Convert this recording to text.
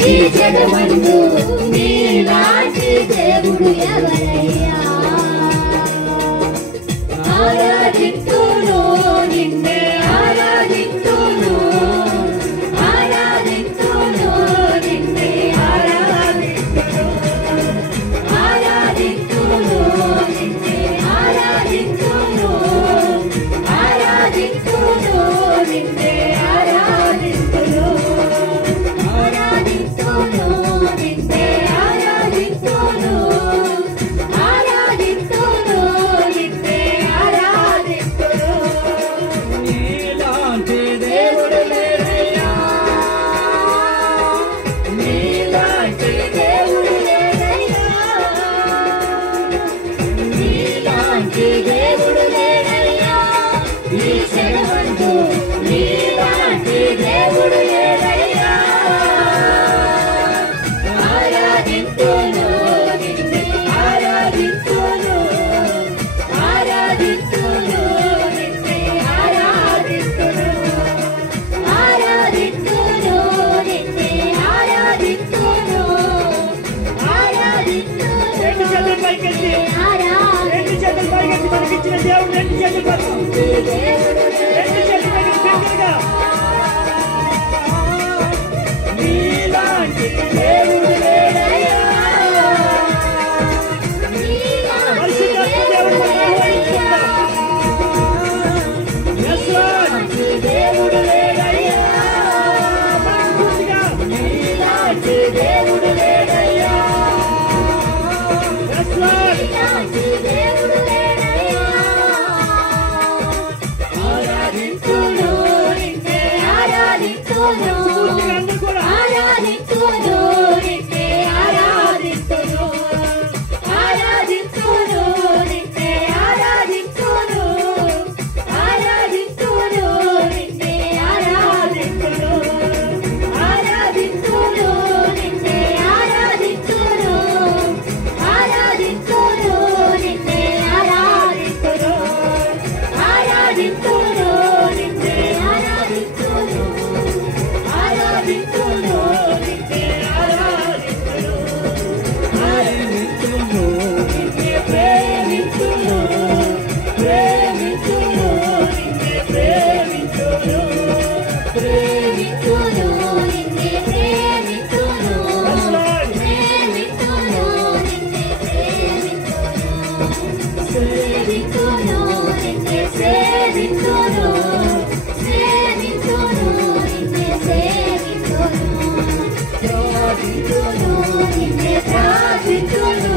ఈ జగమందు నీలాంటి దేవుడు ఎవరయ్యా ఆరాధింతును నిన్నే ఆరాధింతును ఆరాధింతును నిన్నే ఆరాధింతును ఆరాధింతును నిన్నే ఆరాధింతును ఆరాధింతును నిన్నే ఆరాధింతును ఆరాధింతును నిన్నే ఆరాధింతును ఆరాధింతును నిన్నే ఆరాధింతును నీలాంటి దేవుడు లేడయ్యా నీలాంటి దేవుడు లేడయ్యా నీలాంటి దేవుడు లేడయ్యా ఈ జగమందు నీలాంటి దేవుడు లేడయ్యా ఆరాధింతును నిన్నే ఆరాధింతును ఆరాధింతును నిన్నే ఆరాధింతును ఆరాధింతును నిన్నే ఆరాధింతును ఆరాధింతును రెండు చేతులు పైకెత్తి రెండు చేతులు పైకెత్తి మనకిచ్చిన దేవుడు రెండు చేతులు పైకి రెండు చేతులు పైకి గట్టిగా నీలాంటి దేవుడు లేడయ్యా పరిశుద్ధాత్మ దేవుడు మనల్ని ఆహ్వానిస్తున్నాడు. Yes, Lord. దేవుడు లేడయ్యా మనస్ఫూర్తిగా నీలాంటి దేవుడు లేడయ్యా Yes, Lord. దేవుడు లేడయ్యా ఆరాధింతును నిన్నే ఆరాధింతును పూర్తిగా అందరూ కూడా ఆరాధింతును నిన్నే ఆరాధింతును ఆరాధింతును నిన్నే ఆరాధింతును ఆరాధింతును నిన్నే ఆరాధింతును ఆరాధింతును నిన్నే ఆరాధింతును ఆరాధింతును నిన్నే ఆరాధింతును ఆరాధింతును నిన్నే ఆరాధింతును ఆరాధింతును నిన్నే ఆరాధింతును ఆరాధింతును నిన్నే ప్రేమింతును ప్రేమింతును నిన్నే ప్రేమింతును ప్రేమింతును నిన్నే ప్రేమింతును Yes, Lord. ప్రేమింతును నిన్నే ప్రేమింతును సేవింతును నిన్నే సేవింతును సేవింతును నిన్నే సేవింతును ప్రార్థింతును నిన్నే ప్రార్థింతును